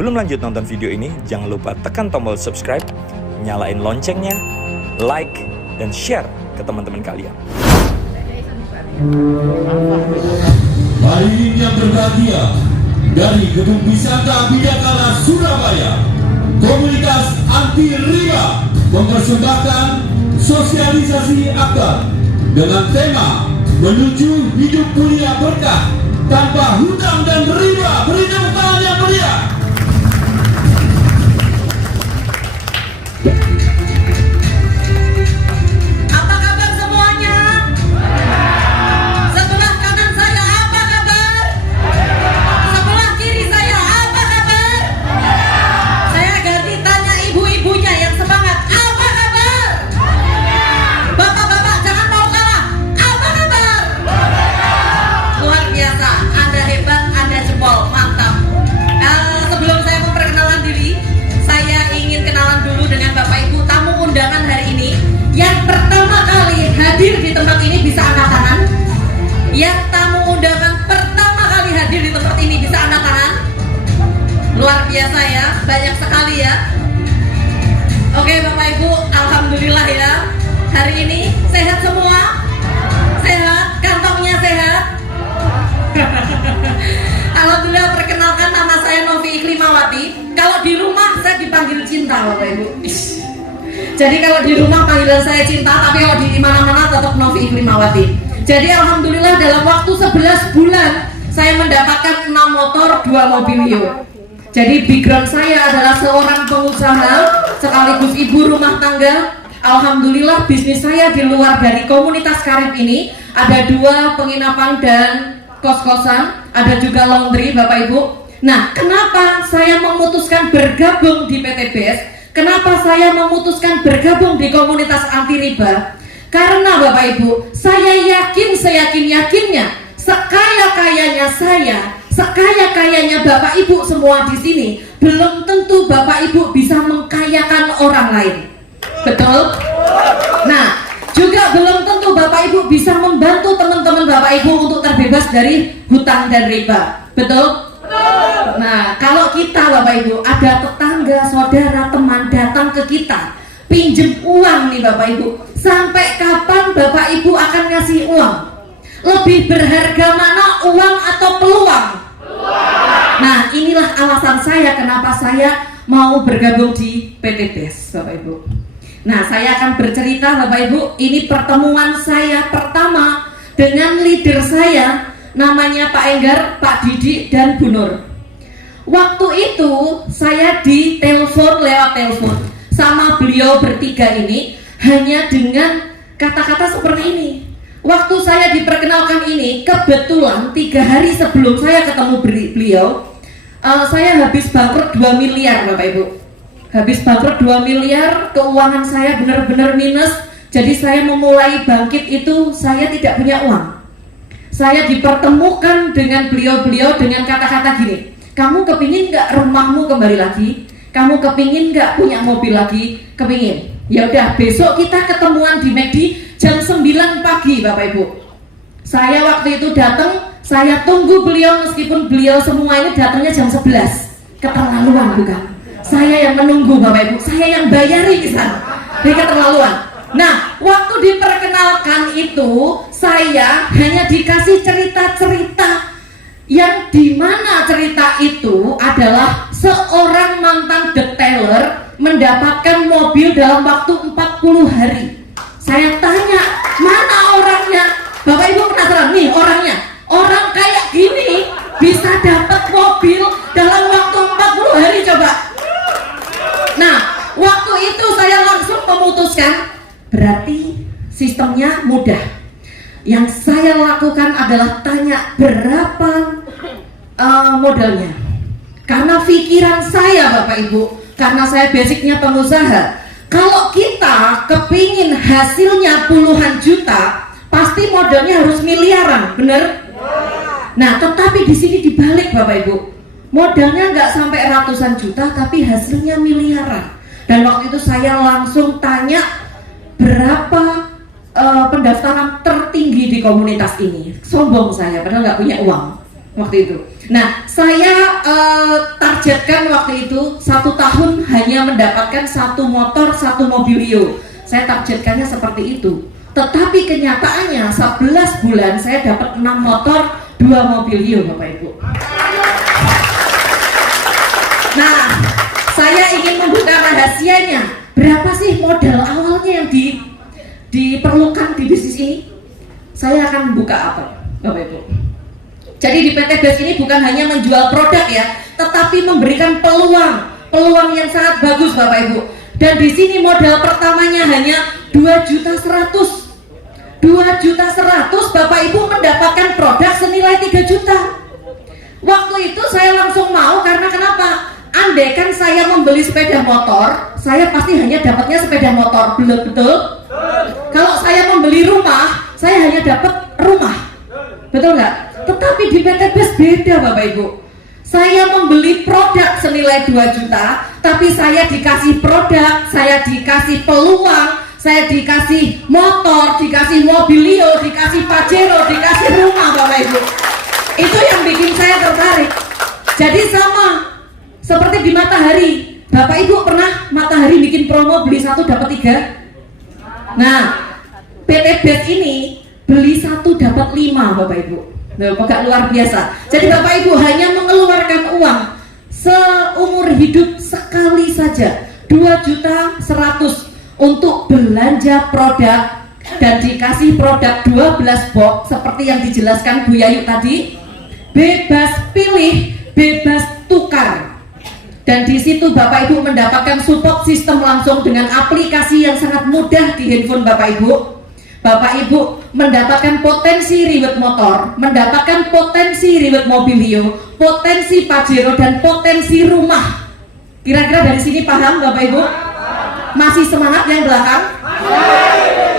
Sebelum lanjut nonton video ini, jangan lupa tekan tombol subscribe, nyalain loncengnya, like, dan share ke teman-teman kalian. Hari ini yang berbahagia dari Gedung Wisata Bidakara Surabaya, komunitas anti riba mempersembahkan sosialisasi akbar dengan tema menuju hidup mulia berkah tanpa hutang dan riba. Beri tepuk tangan yang meriah. Apa kabar semuanya? Sebelah kanan saya apa kabar? Sebelah kiri saya apa kabar? Saya ganti tanya ibu-ibunya yang semangat. Apa kabar? Bapak-bapak jangan mau kalah. Apa kabar? Luar biasa, Anda hebat, Anda jempol, mantap. Sebelum saya memperkenalkan diri, saya ingin kenalan dulu dengan Bapak Ibu tamu undangan hari ini. Yang pertama kali hadir di tempat ini bisa angkat tangan. Yang tamu undangan pertama kali hadir di tempat ini bisa angkat tangan. Luar biasa ya, banyak sekali ya. Oke Bapak Ibu, alhamdulillah ya. Hari ini sehat semua? Sehat? Kantongnya sehat? Alhamdulillah, perkenalkan nama saya Novi Iklimawati. Kalau di rumah saya dipanggil Cinta Bapak Ibu. Jadi kalau di rumah panggilan saya Cinta, tapi kalau di mana-mana tetap Novi Iklimawati. Jadi alhamdulillah dalam waktu 11 bulan saya mendapatkan 6 motor, 2 mobil Mio. Jadi background saya adalah seorang pengusaha sekaligus ibu rumah tangga. Alhamdulillah bisnis saya di luar dari komunitas Karib ini ada 2 penginapan dan kos-kosan, ada juga laundry Bapak Ibu. Nah, kenapa saya memutuskan bergabung di PT BES? Kenapa saya memutuskan bergabung di komunitas anti riba? Karena Bapak Ibu, saya yakin seyakin-yakinnya, sekaya-kayanya saya, sekaya-kayanya Bapak Ibu semua di sini, belum tentu Bapak Ibu bisa mengkayakan orang lain. Betul? Nah, juga belum tentu Bapak Ibu bisa membantu teman-teman Bapak Ibu untuk terbebas dari hutang dan riba. Betul? Nah, kalau kita Bapak Ibu ada tetangga, saudara, teman datang ke kita pinjem uang nih Bapak Ibu, sampai kapan Bapak Ibu akan ngasih uang? Lebih berharga mana, uang atau peluang? Nah, inilah alasan saya kenapa saya mau bergabung di PT BES Bapak Ibu. Nah, saya akan bercerita Bapak Ibu, ini pertemuan saya pertama dengan leader saya, namanya Pak Enggar, Pak Didi, dan Bu Nur. Waktu itu saya ditelepon lewat telepon sama beliau bertiga ini hanya dengan kata-kata seperti ini. Waktu saya diperkenalkan ini, kebetulan 3 hari sebelum saya ketemu beliau, saya habis bangkrut 2 miliar Bapak Ibu. Habis bangkrut 2 miliar, keuangan saya benar-benar minus. Jadi saya memulai bangkit itu saya tidak punya uang. Saya dipertemukan dengan beliau-beliau dengan kata-kata gini, kamu kepingin nggak rumahmu kembali lagi? Kamu kepingin nggak punya mobil lagi? Kepingin? Ya udah, besok kita ketemuan di McD jam 9 pagi Bapak Ibu. Saya waktu itu datang, saya tunggu beliau meskipun beliau semua ini datangnya jam 11. Keterlaluan bukan? Saya yang menunggu Bapak Ibu, saya yang bayari di sana. Ini keterlaluan. Nah, waktu diperkenalkan itu saya hanya dikasih cerita-cerita yang dimana cerita itu adalah seorang mantan detailer mendapatkan mobil dalam waktu 40 hari. Saya tanya, mana orangnya? Bapak Ibu penasaran nih orangnya? Orang kayak gini bisa dapat mobil dalam waktu 40 hari coba. Nah, waktu itu saya langsung memutuskan, berarti sistemnya mudah. Yang saya lakukan adalah tanya berapa modalnya. Karena pikiran saya Bapak Ibu, karena saya basicnya pengusaha, kalau kita kepingin hasilnya puluhan juta, pasti modalnya harus miliaran, bener? Nah, tetapi di sini dibalik Bapak Ibu, modalnya nggak sampai ratusan juta, tapi hasilnya miliaran. Dan waktu itu saya langsung tanya berapa pendaftaran tertinggi di komunitas ini. Sombong saya, padahal nggak punya uang waktu itu. Nah, saya targetkan waktu itu 1 tahun hanya mendapatkan 1 motor, 1 mobilio. Saya targetkannya seperti itu. Tetapi kenyataannya 11 bulan saya dapat 6 motor, 2 mobilio, Bapak Ibu. Nah, saya ingin membuka rahasianya. Berapa sih modal awalnya yang diperlukan di bisnis ini? Saya akan buka apa, Bapak Ibu? Jadi di PT BES ini bukan hanya menjual produk ya, tetapi memberikan peluang yang sangat bagus, Bapak Ibu. Dan di sini modal pertamanya hanya 2.100.000. 2.100.000 Bapak Ibu mendapatkan produk senilai 3 juta. Waktu itu saya langsung mau karena kenapa? Andai kan saya membeli sepeda motor, saya pasti hanya dapatnya sepeda motor, betul? Kalau saya membeli rumah, saya hanya dapat rumah, betul nggak? Tetapi di PT BES beda, Bapak Ibu. Saya membeli produk senilai 2 juta, tapi saya dikasih produk, saya dikasih peluang, saya dikasih motor, dikasih mobilio, dikasih pajero, dikasih rumah, Bapak Ibu. Itu yang bikin saya tertarik. Jadi sama seperti di Matahari. Bapak Ibu pernah Matahari bikin promo beli 1 dapat 3? Nah, PT BES ini beli 1 dapat 5, Bapak Ibu. Agak luar biasa. Jadi Bapak Ibu hanya mengeluarkan uang seumur hidup sekali saja 2.100.000 untuk belanja produk dan dikasih produk 12 box seperti yang dijelaskan Bu Yayu tadi. Bebas pilih, bebas tukar. Dan di situ Bapak Ibu mendapatkan support sistem langsung dengan aplikasi yang sangat mudah di handphone Bapak Ibu. Bapak Ibu mendapatkan potensi reward motor, mendapatkan potensi reward mobilio, potensi pajero dan potensi rumah. Kira-kira dari sini paham Bapak Ibu? Masih semangat yang belakang?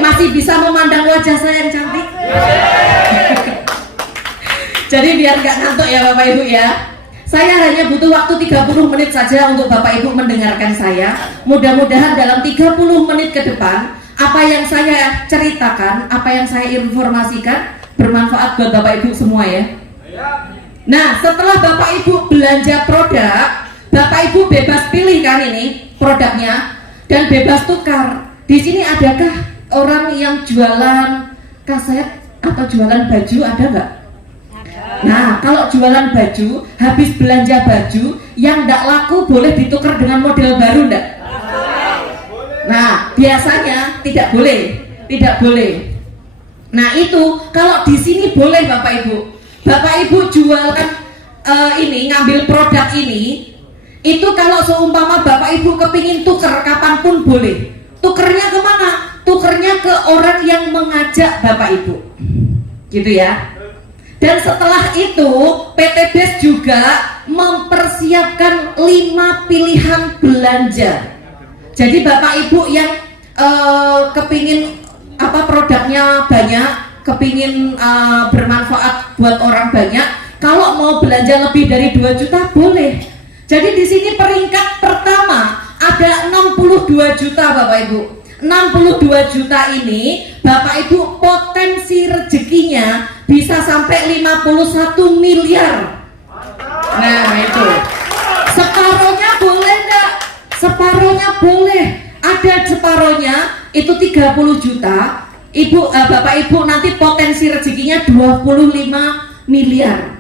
Masih bisa memandang wajah saya yang cantik? Jadi biar gak ngantuk ya Bapak Ibu ya. Saya hanya butuh waktu 30 menit saja untuk Bapak Ibu mendengarkan saya. Mudah-mudahan dalam 30 menit ke depan apa yang saya ceritakan, apa yang saya informasikan bermanfaat buat Bapak Ibu semua ya. Nah, setelah Bapak Ibu belanja produk, Bapak Ibu bebas pilih kan ini produknya dan bebas tukar. Di sini adakah orang yang jualan kaset atau jualan baju, ada nggak? Nah, kalau jualan baju, habis belanja baju yang tidak laku boleh ditukar dengan model baru enggak? Nah, biasanya tidak boleh. Nah, itu kalau di sini boleh Bapak Ibu. Bapak Ibu jualkan ini, ngambil produk ini, itu kalau seumpama Bapak Ibu kepingin tuker kapanpun boleh. Tukernya kemana? Tukernya ke orang yang mengajak Bapak Ibu, gitu ya. Dan setelah itu PT BES juga mempersiapkan 5 pilihan belanja. Jadi Bapak Ibu yang kepingin produknya banyak, kepingin bermanfaat buat orang banyak, kalau mau belanja lebih dari 2 juta boleh. Jadi di sini peringkat pertama ada 62 juta Bapak Ibu. 62 juta ini Bapak Ibu potensi rezekinya bisa sampai 51 miliar. Nah itu separohnya boleh enggak? Separohnya boleh. Ada separohnya itu 30 juta. Bapak Ibu nanti potensi rezekinya 25 miliar.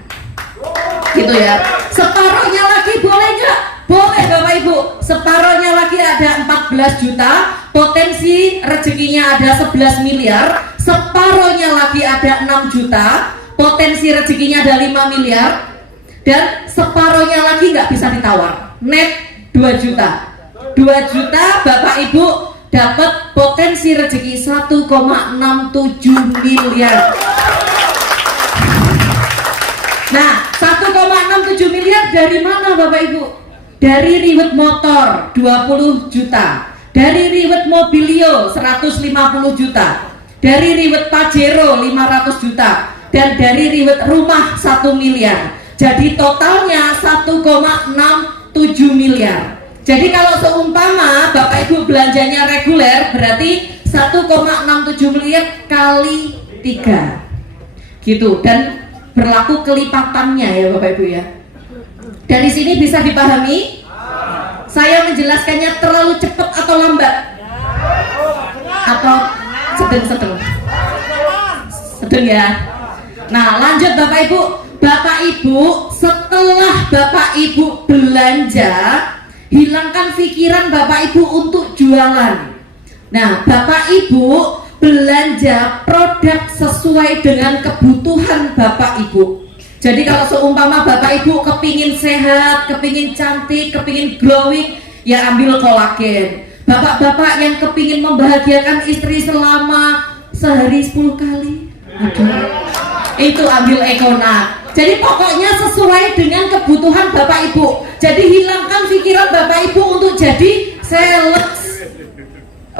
Gitu ya. Separohnya lagi boleh enggak? Boleh Bapak Ibu. Separohnya lagi ada 14 juta. Potensi rezekinya ada 11 miliar. Separohnya lagi ada 6 juta. Potensi rezekinya ada 5 miliar. Dan separohnya lagi nggak bisa ditawar. Net 2 juta. 2 juta Bapak Ibu dapat potensi rezeki 1,67 miliar. Nah, 1,67 miliar dari mana Bapak Ibu? Dari reward motor 20 juta, dari reward mobilio 150 juta, dari reward pajero 500 juta, dan dari reward rumah 1 miliar. Jadi totalnya 1,67 miliar. Jadi kalau seumpama Bapak Ibu belanjanya reguler berarti 1,67 miliar kali 3 gitu. Dan berlaku kelipatannya ya Bapak Ibu ya. Dari sini bisa dipahami? Saya menjelaskannya terlalu cepat atau lambat? Atau sedang-sedang? Sedang ya. Nah, lanjut Bapak Ibu. Bapak Ibu, setelah Bapak Ibu belanja, hilangkan pikiran Bapak Ibu untuk jualan. Nah, Bapak Ibu belanja produk sesuai dengan kebutuhan Bapak Ibu. Jadi kalau seumpama Bapak Ibu kepingin sehat, kepingin cantik, kepingin glowing, ya ambil kolagen. Bapak-bapak yang kepingin membahagiakan istri selama sehari 10 kali, aduh, itu ambil Econac. Jadi pokoknya sesuai dengan kebutuhan Bapak Ibu. Jadi hilangkan pikiran Bapak Ibu untuk jadi sales.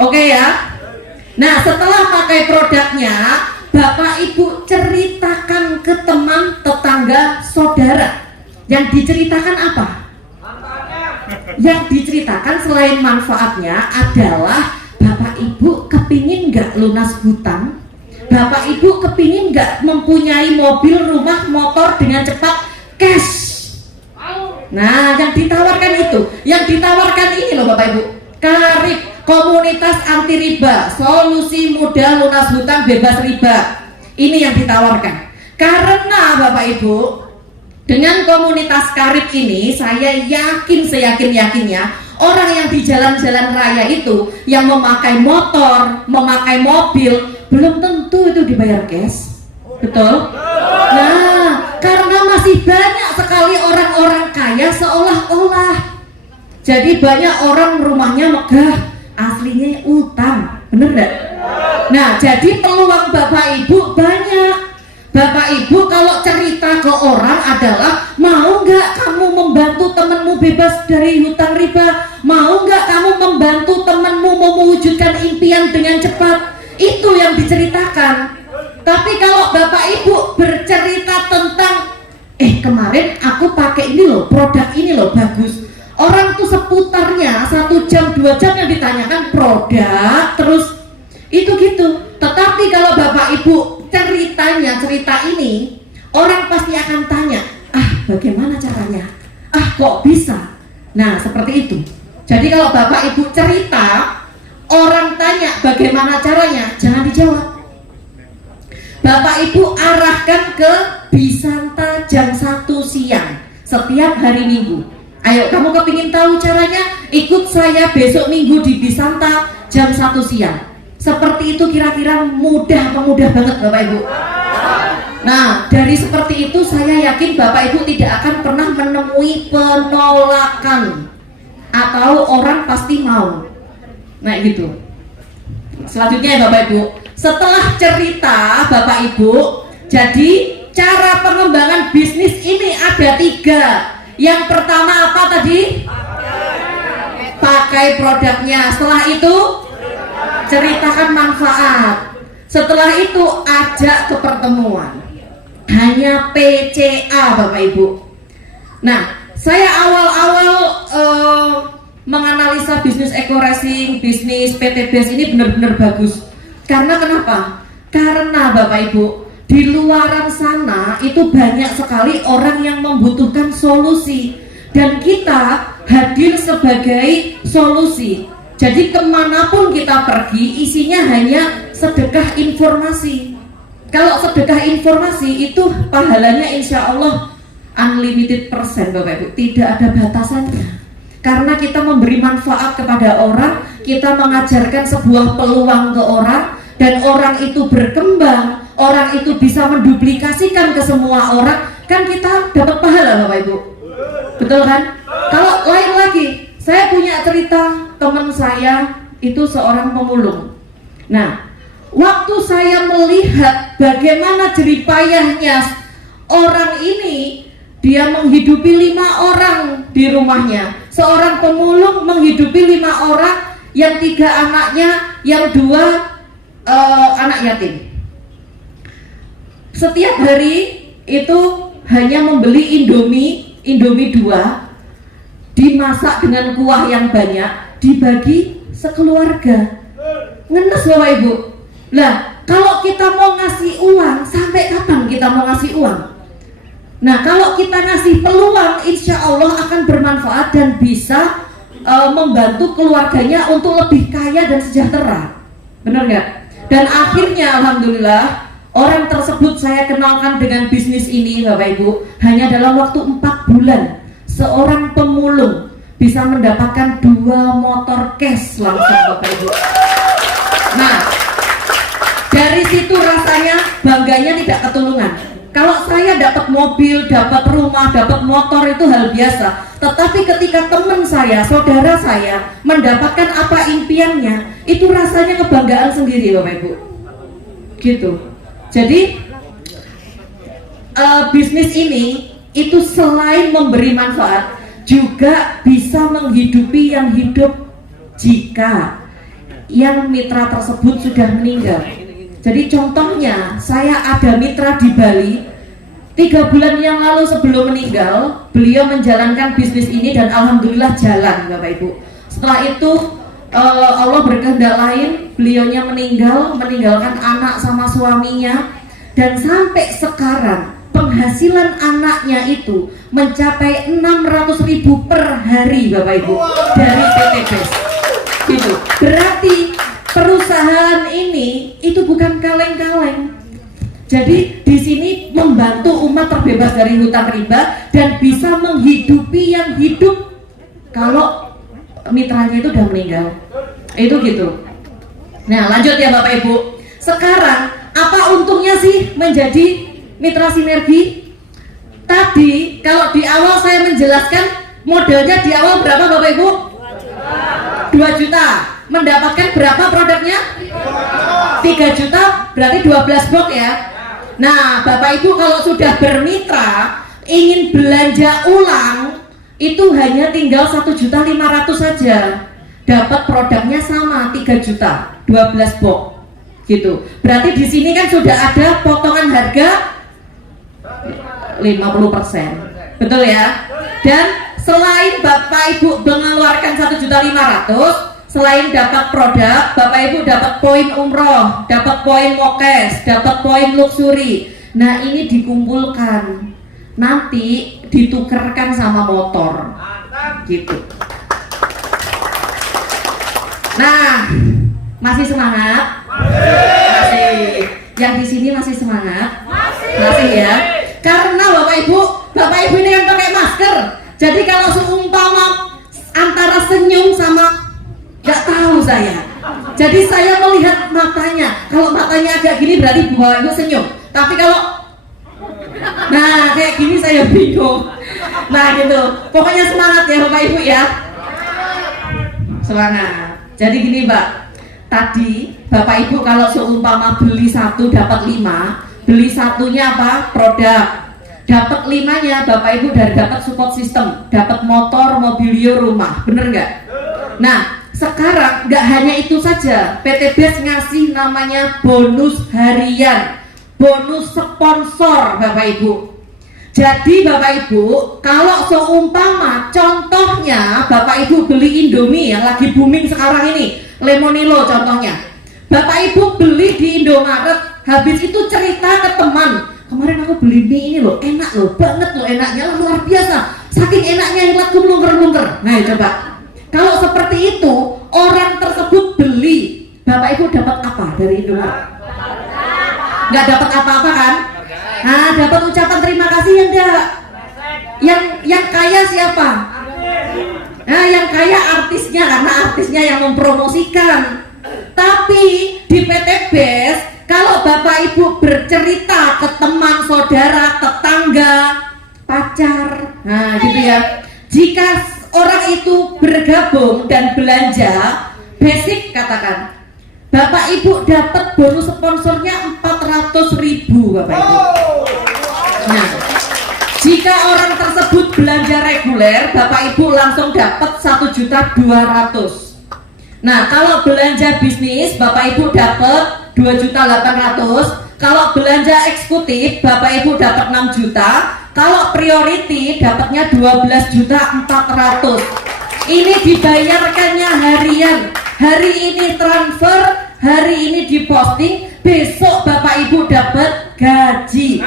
Oke ya. Nah, setelah pakai produknya, Bapak Ibu ceritakan ke teman, tetangga, saudara. Yang diceritakan apa? Yang diceritakan selain manfaatnya adalah Bapak Ibu kepingin nggak lunas hutang? Bapak Ibu kepingin nggak mempunyai mobil, rumah, motor dengan cepat cash? Nah, yang ditawarkan itu, yang ditawarkan ini loh Bapak Ibu, Karib, komunitas anti riba, solusi mudah lunas hutang bebas riba. Ini yang ditawarkan. Karena Bapak Ibu, dengan komunitas Karib ini, saya yakin seyakin-yakinnya orang yang di jalan-jalan raya itu yang memakai motor, memakai mobil, belum tentu itu dibayar cash. Betul? Nah, karena masih banyak sekali orang-orang kaya seolah-olah. Jadi banyak orang rumahnya megah, aslinya utang. Bener gak? Nah, jadi peluang Bapak Ibu banyak. Bapak Ibu kalau cerita ke orang adalah, mau nggak kamu membantu temanmu bebas dari hutang riba? Mau nggak kamu membantu temanmu mewujudkan impian dengan cepat? Itu yang diceritakan. Tapi kalau Bapak Ibu bercerita tentang, kemarin aku pakai ini loh, produk ini loh bagus. Orang tuh seputarnya 1 jam 2 jam yang ditanyakan produk terus itu gitu. Tetapi kalau Bapak Ibu cerita ini, orang pasti akan tanya, bagaimana caranya? Kok bisa? Nah, seperti itu. Jadi kalau Bapak Ibu cerita, orang tanya bagaimana caranya, jangan dijawab. Bapak Ibu arahkan ke Bisanta jam 1 siang setiap hari Minggu. Ayo, kamu kepingin tahu caranya? Ikut saya besok Minggu di Bisanta jam 1 siang. Seperti itu kira-kira mudah banget Bapak Ibu. Nah, dari seperti itu saya yakin Bapak Ibu tidak akan pernah menemui penolakan atau orang pasti mau. Nah gitu. Selanjutnya ya Bapak Ibu, setelah cerita Bapak Ibu, jadi cara pengembangan bisnis ini ada 3. Yang pertama apa tadi? Pakai produknya. Setelah itu ceritakan manfaat. Setelah itu ajak ke pertemuan. Hanya PCA Bapak Ibu. Nah, saya awal-awal menganalisa bisnis Eco Racing, bisnis PT BES ini benar-benar bagus. Karena kenapa? Karena Bapak Ibu, di luaran sana itu banyak sekali orang yang membutuhkan solusi, dan kita hadir sebagai solusi. Jadi kemanapun kita pergi, isinya hanya sedekah informasi. Kalau sedekah informasi itu pahalanya insya Allah unlimited persen Bapak Ibu, tidak ada batasannya. Karena kita memberi manfaat kepada orang, kita mengajarkan sebuah peluang ke orang, dan orang itu berkembang, orang itu bisa menduplikasikan ke semua orang, kan kita dapat pahala Bapak Ibu. Betul kan? Kalau lain lagi, saya punya cerita teman saya itu seorang pemulung. Nah, waktu saya melihat bagaimana jeripayahnya orang ini, dia menghidupi 5 orang di rumahnya. Seorang pemulung menghidupi 5 orang, yang 3 anaknya, yang 2 anak yatim. Setiap hari itu hanya membeli Indomie 2, dimasak dengan kuah yang banyak, dibagi sekeluarga. Ngenes Bapak Ibu. Lah, kalau kita mau ngasih uang, sampai kapan kita mau ngasih uang? Nah, kalau kita ngasih peluang, insya Allah akan bermanfaat dan bisa membantu keluarganya untuk lebih kaya dan sejahtera. Benar nggak? Dan akhirnya alhamdulillah orang tersebut saya kenalkan dengan bisnis ini, Bapak Ibu. Hanya dalam waktu 4 bulan seorang pemulung bisa mendapatkan 2 motor cash langsung, Bapak Ibu. Nah, dari situ rasanya bangganya tidak ketulungan. Kalau saya dapat mobil, dapat rumah, dapat motor itu hal biasa. Tetapi ketika teman saya, saudara saya mendapatkan apa impiannya, itu rasanya kebanggaan sendiri, Bapak Ibu. Gitu. Jadi bisnis ini itu selain memberi manfaat, juga bisa menghidupi yang hidup jika yang mitra tersebut sudah meninggal. Jadi contohnya, saya ada mitra di Bali 3 bulan yang lalu sebelum meninggal, beliau menjalankan bisnis ini dan alhamdulillah jalan, Bapak Ibu. Setelah itu Allah berkehendak lain, beliaunya meninggalkan anak sama suaminya, dan sampai sekarang penghasilan anaknya itu mencapai 600.000 per hari, Bapak Ibu, dari PT BES. Gitu. Berarti perusahaan ini itu bukan kaleng-kaleng. Jadi di sini membantu umat terbebas dari hutang riba dan bisa menghidupi yang hidup kalau mitranya itu udah meninggal. Itu gitu. Nah, lanjut ya Bapak Ibu. Sekarang apa untungnya sih menjadi mitra sinergi? Tadi kalau di awal saya menjelaskan modalnya di awal berapa Bapak Ibu? 2 juta. Mendapatkan berapa produknya? 3 juta, berarti 12 box ya. Nah, Bapak Ibu kalau sudah bermitra ingin belanja ulang itu hanya tinggal 1.500.000 saja. Dapat produknya sama 3 juta, 12 box. Gitu. Berarti di sini kan sudah ada potongan harga 50%. Betul ya? Dan selain Bapak Ibu mengeluarkan 1.500.000, selain dapat produk, Bapak Ibu dapat poin umroh, dapat poin mokes, dapat poin luxury. Nah, ini dikumpulkan, nanti ditukerkan sama motor, gitu. Nah, masih semangat? Masih. Yang di sini masih semangat? Masih ya. Karena Bapak Ibu ini kan pakai masker. Jadi kalau seumpama antara senyum sama gak tahu saya. Jadi saya melihat matanya. Kalau matanya agak gini berarti Bapak Ibu senyum. Tapi kalau nah kayak gini saya bingung. Nah gitu. Pokoknya semangat ya Bapak Ibu ya. Semangat. Jadi gini Mbak. Tadi Bapak Ibu kalau seumpama beli 1 dapat 5, beli satunya apa? Produk. Dapat 5-nya Bapak Ibu dari dapat support system, dapat motor, mobilio, rumah. Bener nggak? Nah, sekarang nggak hanya itu saja, PT BES ngasih namanya bonus harian, bonus sponsor Bapak Ibu. Jadi Bapak Ibu, kalau seumpama contohnya Bapak Ibu beli Indomie yang lagi booming sekarang ini, Lemonilo contohnya, Bapak Ibu beli di Indomaret, habis itu cerita ke teman, kemarin aku beli mie ini loh, enak loh, banget loh enaknya, luar biasa, saking enaknya helatku melungker-lungker. Nah coba, kalau seperti itu, orang tersebut beli, Bapak Ibu dapat apa dari Indomaret? Nggak dapat apa-apa kan? Nah, dapat ucapan terima kasih ya enggak? Yang kaya siapa? Nah, yang kaya artisnya, karena artisnya yang mempromosikan. Tapi di PT BES, kalau Bapak Ibu bercerita ke teman, saudara, tetangga, pacar, nah gitu ya. Jika orang itu bergabung dan belanja, basic katakan, Bapak Ibu dapat bonus sponsornya 400.000 Bapak Ibu. Nah, jika orang tersebut belanja reguler, Bapak Ibu langsung dapat 1.200.000. Nah, kalau belanja bisnis, Bapak Ibu dapat 2.800.000. Kalau belanja eksekutif, Bapak Ibu dapat 6 juta. Kalau priority dapatnya 12.400.000. Ini dibayarkannya harian. Hari ini transfer, hari ini diposting, besok Bapak Ibu dapat gaji.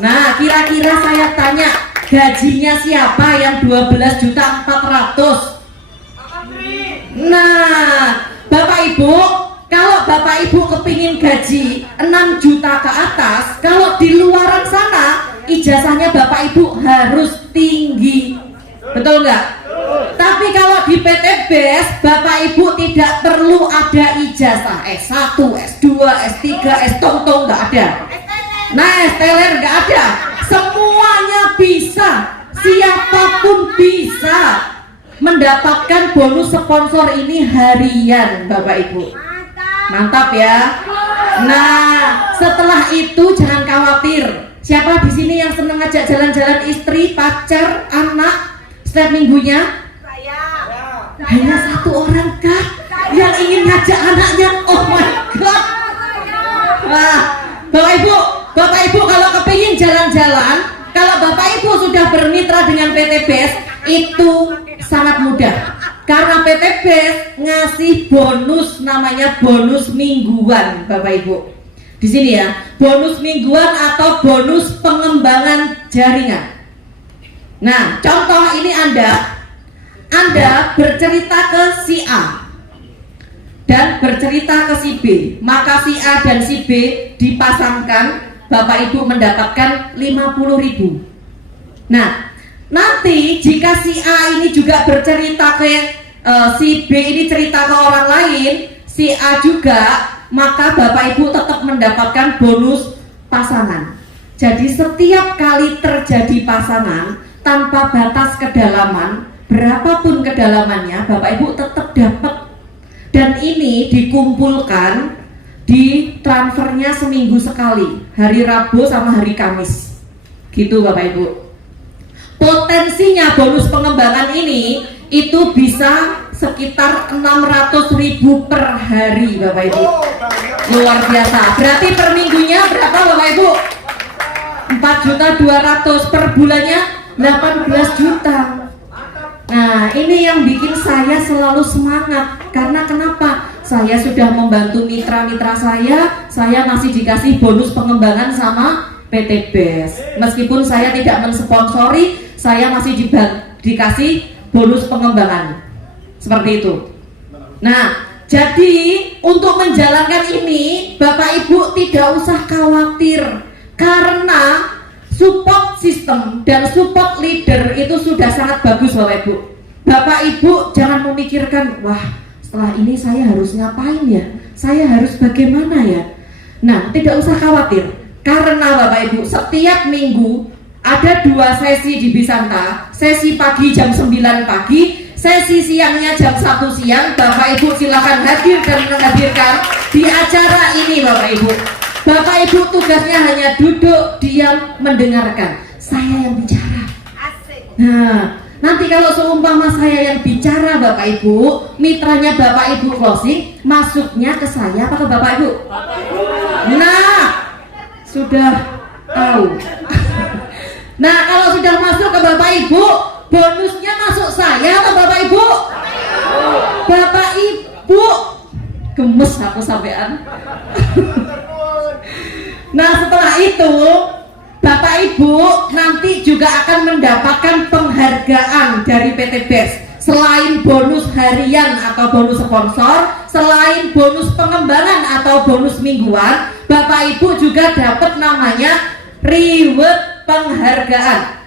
Nah, kira-kira saya tanya, gajinya siapa yang 12.400.000? Nah, Bapak Ibu, kalau Bapak Ibu kepingin gaji 6 juta ke atas, kalau di luaran sana ijazahnya Bapak Ibu harus tinggi. Betul nggak? Tapi kalau di PT BES, Bapak Ibu tidak perlu ada ijazah S1, S2, S3, S-tong-tong, nggak ada. Nah, STLR nggak ada. Semuanya bisa, siapapun bisa mendapatkan bonus sponsor ini harian, Bapak Ibu. Mantap ya. Nah, setelah itu jangan khawatir. Siapa di sini yang seneng ngajak jalan-jalan istri, pacar, anak setiap minggunya? Hanya satu orang kah yang ingin ngajak anaknya? Oh my god. Wah, Bapak Ibu kalau kepingin jalan-jalan, kalau Bapak Ibu sudah bermitra dengan PT BES, itu sangat mudah. Karena PT BES ngasih bonus, namanya bonus mingguan, Bapak Ibu. Di sini ya, bonus mingguan atau bonus pengembangan jaringan. Nah, contoh ini Anda bercerita ke si A dan bercerita ke si B, maka si A dan si B dipasangkan, Bapak Ibu mendapatkan 50.000. Nah, nanti jika si A ini juga bercerita ke si B ini cerita ke orang lain, si A juga, maka Bapak Ibu tetap mendapatkan bonus pasangan. Jadi setiap kali terjadi pasangan tanpa batas kedalaman, berapapun kedalamannya, Bapak Ibu tetap dapat. Dan ini dikumpulkan, di transfernya seminggu sekali, hari Rabu sama hari Kamis, gitu Bapak Ibu. Potensinya bonus pengembangan ini itu bisa sekitar 600.000 per hari, Bapak Ibu. Luar biasa. Berarti per minggunya berapa, Bapak Ibu? 4.200.000, per bulannya 18 juta. Nah, ini yang bikin saya selalu semangat. Karena kenapa? Saya sudah membantu mitra-mitra saya masih dikasih bonus pengembangan sama PT BES. Meskipun saya tidak mensponsori, saya masih dikasih bonus pengembangan. Seperti itu. Nah, jadi untuk menjalankan ini, Bapak Ibu tidak usah khawatir. Karena support system dan support leader itu sudah sangat bagus, Bapak Ibu. Bapak Ibu jangan memikirkan, wah setelah ini saya harus ngapain ya, saya harus bagaimana ya. Nah, tidak usah khawatir. Karena Bapak Ibu setiap minggu ada 2 sesi di Bisanta. Sesi pagi jam 9 pagi, sesi siangnya jam 1 siang. Bapak Ibu silakan hadir dan menghadirkan di acara ini, Bapak Ibu. Bapak Ibu tugasnya hanya duduk, diam, mendengarkan. Saya yang bicara. Nah, nanti kalau seumpama saya yang bicara, Bapak Ibu, mitranya Bapak Ibu closing, masuknya ke saya apa ke Bapak Ibu? Nah, sudah tahu. Nah, kalau sudah masuk ke Bapak Ibu, bonusnya masuk saya atau Bapak Ibu? Bapak Ibu, gemes aku sampean. Nah, setelah itu Bapak Ibu nanti juga akan mendapatkan penghargaan dari PT BES. Selain bonus harian atau bonus sponsor, selain bonus pengembangan atau bonus mingguan, Bapak Ibu juga dapat namanya reward penghargaan.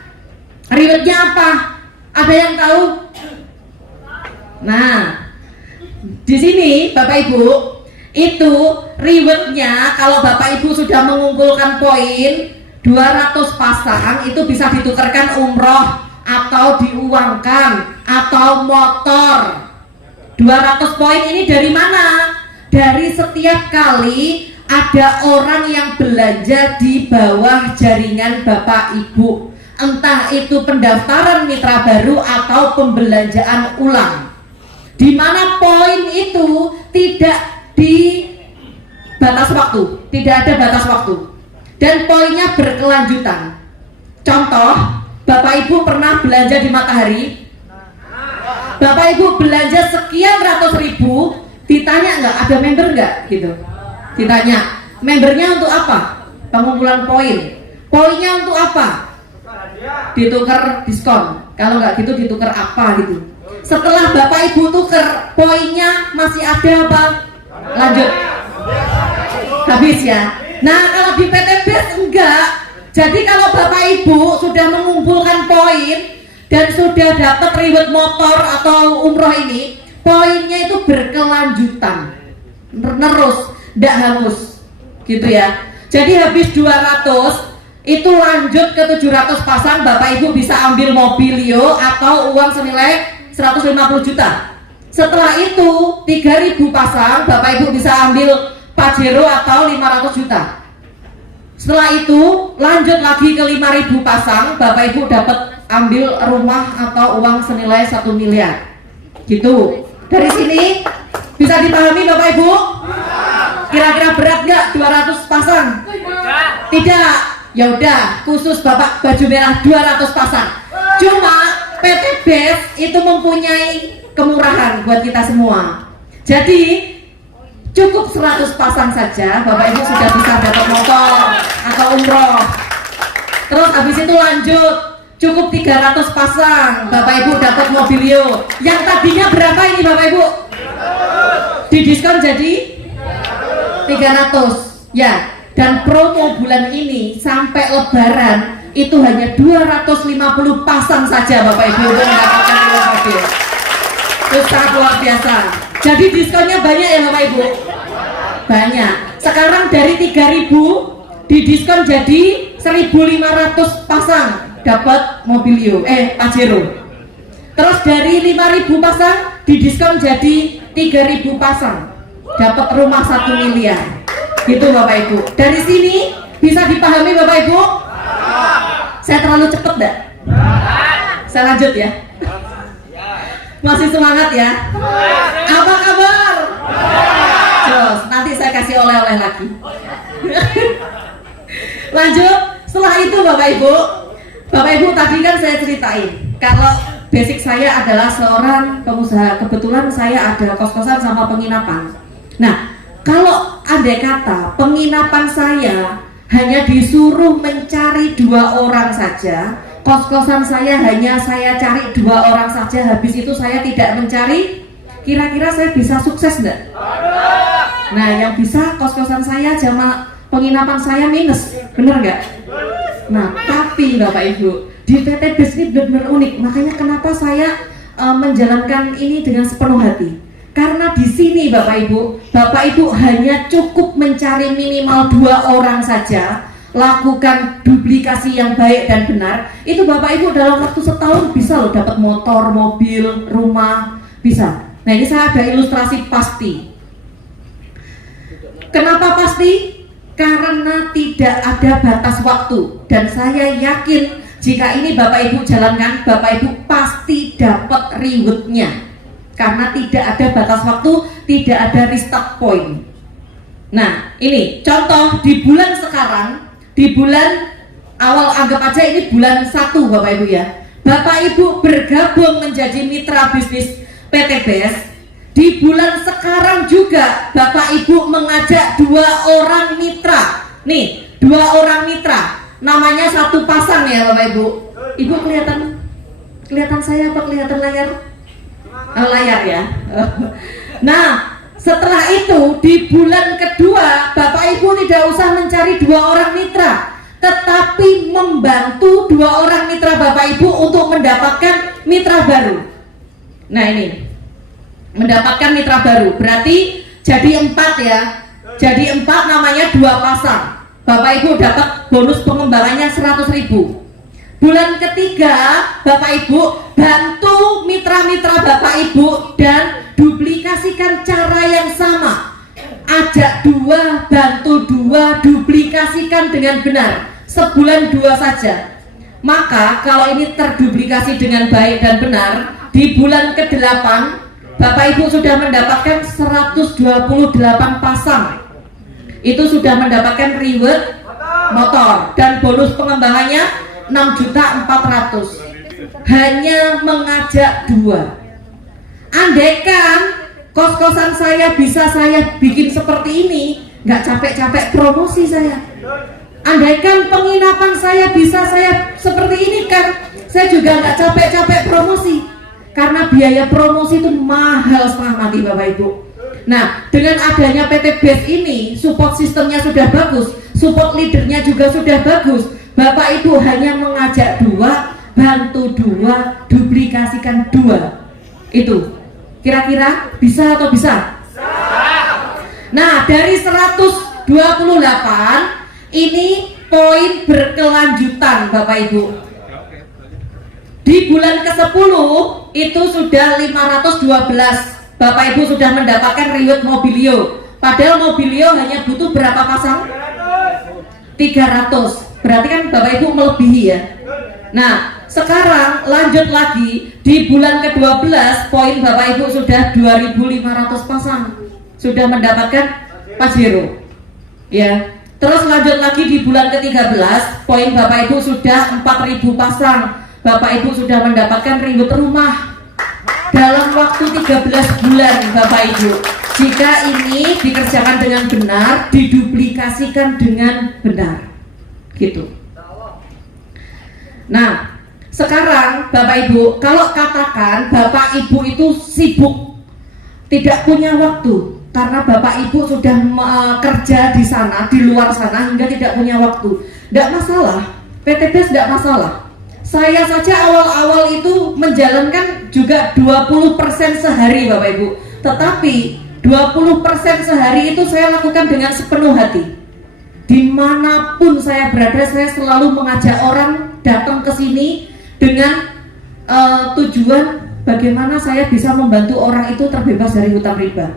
Rewardnya apa? Ada yang tahu? Nah, di sini Bapak Ibu, itu rewardnya kalau Bapak Ibu sudah mengumpulkan poin 200 pasang, itu bisa ditukarkan umroh atau diuangkan atau motor. 200 poin ini dari mana? Dari setiap kali ada orang yang belanja di bawah jaringan Bapak Ibu, entah itu pendaftaran mitra baru atau pembelanjaan ulang, di mana poin itu tidak di batas waktu, tidak ada batas waktu, dan poinnya berkelanjutan. Contoh, Bapak Ibu pernah belanja di Matahari, Bapak Ibu belanja sekian ratus ribu, ditanya nggak ada member nggak gitu, ditanya membernya untuk apa? Pengumpulan poin. Poinnya untuk apa? Ditukar diskon. Kalau nggak gitu ditukar apa gitu. Setelah Bapak Ibu tuker, poinnya masih ada apa? Lanjut. Habis ya. Nah, kalau di PT BES enggak. Jadi kalau Bapak Ibu sudah mengumpulkan poin dan sudah dapat reward motor atau umroh ini, poinnya itu berkelanjutan, terus, tidak hangus, gitu ya. Jadi habis 200 itu lanjut ke 700 pasang, Bapak Ibu bisa ambil mobilio atau uang senilai 150 juta. Setelah itu 3.000 pasang, Bapak Ibu bisa ambil Pajero atau 500 juta. Setelah itu lanjut lagi ke 5.000 pasang, Bapak Ibu dapat ambil rumah atau uang senilai 1 miliar. Gitu. Dari sini bisa dipahami Bapak Ibu? Kira-kira berat nggak 200 pasang? Tidak. Ya udah, khusus Bapak baju merah 200 pasang. Cuma PT BES itu mempunyai kemurahan buat kita semua. Jadi cukup 100 pasang saja, Bapak Ibu sudah bisa dapat motor atau umroh. Terus habis itu lanjut, cukup 300 pasang, Bapak Ibu dapat mobilio. Yang tadinya berapa ini Bapak Ibu? Didiskon jadi 300. Ya, dan promo bulan ini sampai Lebaran itu hanya 250 pasang saja Bapak Ibu untuk mendapatkan mobil. Itu sangat luar biasa. Jadi diskonnya banyak ya Bapak Ibu? Banyak. Sekarang dari 3.000 didiskon jadi 1.500 pasang dapat mobilio, Pajero. Terus dari 5.000 pasang didiskon jadi 3.000 pasang dapat rumah 1 miliar. Gitu Bapak Ibu. Dari sini bisa dipahami Bapak Ibu? Saya terlalu cepat enggak? Saya lanjut ya. Masih semangat ya? Apa kabar? Terus nanti saya kasih oleh-oleh lagi. Lanjut. Setelah itu Bapak Ibu tadi kan saya ceritain kalau basic saya adalah seorang pengusaha. Kebetulan saya ada kos-kosan sama penginapan. Nah, kalau andai kata penginapan saya hanya disuruh mencari 2 orang saja, kos-kosan saya hanya saya cari 2 orang saja, habis itu saya tidak mencari, kira-kira saya bisa sukses enggak? Nah, yang bisa kos-kosan saya sama penginapan saya minus, bener nggak? Nah, tapi Bapak Ibu, di PT BES ini benar-benar unik. Makanya kenapa saya menjalankan ini dengan sepenuh hati. Karena di sini Bapak Ibu hanya cukup mencari minimal 2 orang saja, lakukan duplikasi yang baik dan benar. Itu Bapak Ibu dalam waktu setahun bisa loh dapat motor, mobil, rumah, bisa. Nah, ini saya ada ilustrasi pasti. Kenapa pasti? Karena tidak ada batas waktu, dan saya yakin jika ini Bapak Ibu jalankan, Bapak Ibu pasti dapat rewardnya. Karena tidak ada batas waktu, tidak ada restart point. Nah, ini contoh di bulan sekarang, di bulan awal, anggap aja ini bulan 1 Bapak Ibu ya. Bapak Ibu bergabung menjadi mitra bisnis PT BES. Di bulan sekarang juga Bapak Ibu mengajak 2 orang mitra. Nih, 2 orang mitra. Namanya 1 pasang ya Bapak Ibu. Ibu kelihatan saya apa kelihatan layar? Layar ya. Nah, setelah itu di bulan kedua Bapak Ibu tidak usah mencari 2 orang mitra, tetapi membantu 2 orang mitra Bapak Ibu untuk mendapatkan mitra baru. Nah, ini mendapatkan mitra baru berarti jadi 4 ya. Jadi 4 namanya 2 pasang. Bapak Ibu dapat bonus pengembangannya 100.000. Bulan ketiga Bapak Ibu bantu mitra-mitra Bapak Ibu dan duplikasikan cara yang sama. Ajak 2, bantu 2, duplikasikan dengan benar. Sebulan 2 saja. Maka kalau ini terduplikasi dengan baik dan benar, di bulan ke-8 Bapak Ibu sudah mendapatkan 128 pasang. Itu sudah mendapatkan reward motor dan bonus pengembangannya 6.400.000. Hanya mengajak 2. Andaikan kos-kosan saya bisa saya bikin seperti ini, nggak capek-capek promosi saya. Andaikan penginapan saya bisa saya seperti ini kan, saya juga nggak capek-capek promosi, karena biaya promosi itu mahal setengah mati Bapak Ibu. Nah, dengan adanya PT BES ini, support sistemnya sudah bagus, support leadernya juga sudah bagus. Bapak Ibu hanya mengajak 2, bantu 2, duplikasikan 2. Itu kira-kira bisa atau bisa? Nah, dari 128 ini poin berkelanjutan Bapak Ibu. Di bulan ke-10 itu sudah 512. Bapak Ibu sudah mendapatkan reward Mobilio. Padahal Mobilio hanya butuh berapa pasang? 300. Berarti kan Bapak Ibu melebihi ya. Nah, sekarang lanjut lagi di bulan ke-12 poin Bapak Ibu sudah 2.500 pasang. Sudah mendapatkan Pajero. Ya. Terus lanjut lagi di bulan ke-13 poin Bapak Ibu sudah 4.000 pasang. Bapak Ibu sudah mendapatkan reward rumah dalam waktu 13 bulan Bapak Ibu. Jika ini dikerjakan dengan benar, diduplikasikan dengan benar gitu. Nah, sekarang Bapak Ibu, kalau katakan Bapak Ibu itu sibuk, tidak punya waktu, karena Bapak Ibu sudah kerja di sana, di luar sana, hingga tidak punya waktu, tidak masalah, PT BES tidak masalah. Saya saja awal-awal itu menjalankan juga 20% sehari Bapak Ibu, tetapi 20% sehari itu saya lakukan dengan sepenuh hati. Dimanapun saya berada, saya selalu mengajak orang datang ke sini dengan tujuan bagaimana saya bisa membantu orang itu terbebas dari hutang riba.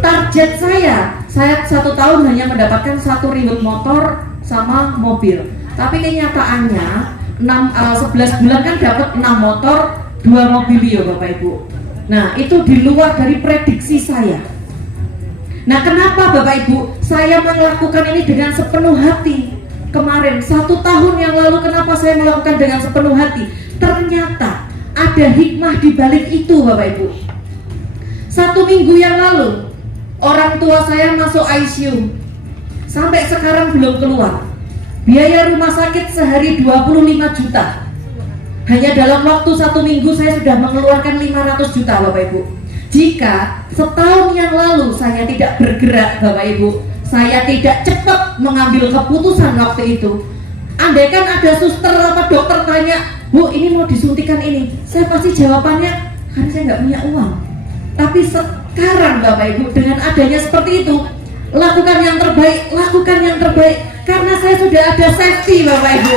Target saya 1 tahun hanya mendapatkan 1 reward motor sama mobil, tapi kenyataannya 11 bulan kan dapat 6 motor, 2 mobilio Bapak Ibu. Nah, itu di luar dari prediksi saya. Nah, kenapa Bapak Ibu saya melakukan ini dengan sepenuh hati? Kemarin 1 tahun yang lalu kenapa saya melakukan dengan sepenuh hati? Ternyata ada hikmah di balik itu Bapak Ibu. 1 minggu yang lalu orang tua saya masuk ICU, sampai sekarang belum keluar. Biaya rumah sakit sehari 25 juta. Hanya dalam waktu 1 minggu saya sudah mengeluarkan 500 juta Bapak Ibu. Jika setahun yang lalu saya tidak bergerak Bapak Ibu, saya tidak cepat mengambil keputusan waktu itu, andaikan ada suster atau dokter tanya, Bu ini mau disuntikan ini, saya pasti jawabannya, karena saya nggak punya uang. Tapi sekarang Bapak Ibu, dengan adanya seperti itu, lakukan yang terbaik, lakukan yang terbaik. Karena saya sudah ada safety Bapak Ibu.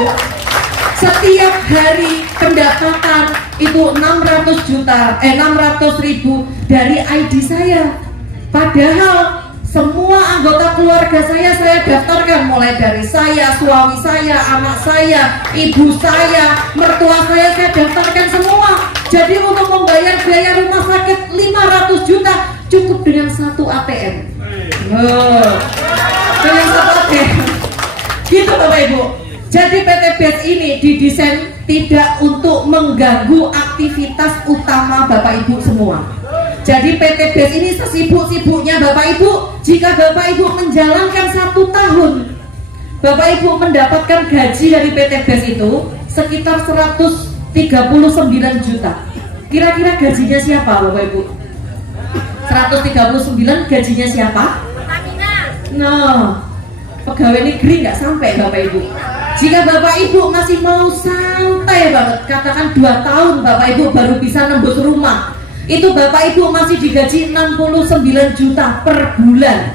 Setiap hari pendapatan itu 600 ribu dari ID saya. Padahal semua anggota keluarga saya daftarkan, mulai dari saya, suami saya, anak saya, ibu saya, mertua saya daftarkan semua. Jadi untuk membayar biaya rumah sakit 500 juta cukup dengan 1 ATM. Dengan 1 ATM. Gitu Bapak Ibu. Jadi PT BES ini didesain tidak untuk mengganggu aktivitas utama Bapak Ibu semua. Jadi PT BES ini sesibuk-sibuknya Bapak Ibu, jika Bapak Ibu menjalankan 1 tahun, Bapak Ibu mendapatkan gaji dari PT BES itu sekitar 139 juta. Kira-kira gajinya siapa Bapak Ibu? 139 gajinya siapa? Nah, pegawai negeri nggak sampai Bapak Ibu. Jika Bapak Ibu masih mau santai banget, katakan 2 tahun Bapak Ibu baru bisa nembus rumah, itu Bapak Ibu masih digaji 69 juta per bulan.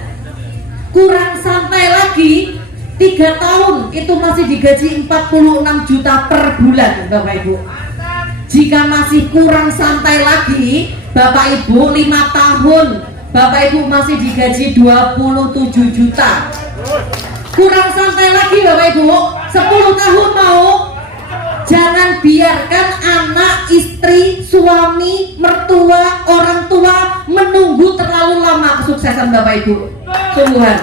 Kurang santai lagi 3 tahun itu masih digaji 46 juta per bulan Bapak Ibu. Jika masih kurang santai lagi Bapak Ibu, 5 tahun Bapak Ibu masih digaji 27 juta. Kurang santai lagi Bapak Ibu, 10 tahun mau. Jangan biarkan anak, istri, suami, mertua, orang tua menunggu terlalu lama kesuksesan Bapak Ibu. Sungguhan.